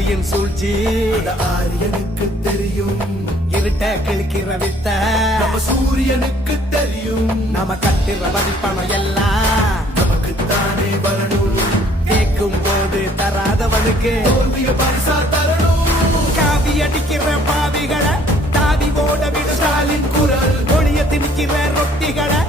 ஆரியன் சூழ்ச்சி ஆரியனுக்கு தெரியும். இருட்ட கிழிக்கிற வித்த நம்ம சூரியனுக்கு தெரியும். நாம கட்டுற வரிப்பணம் எல்லாம் நமக்குத்தானே வரணும். கேட்கும் போது தராதவனுக்கு தோல்விய பரிசா தரணும். காவி அடிக்கிற பாவிகளை தாவி ஓட விடு ஸ்டாலின் குரல் ஒளிய திணிக்கிற ரொட்டிகளை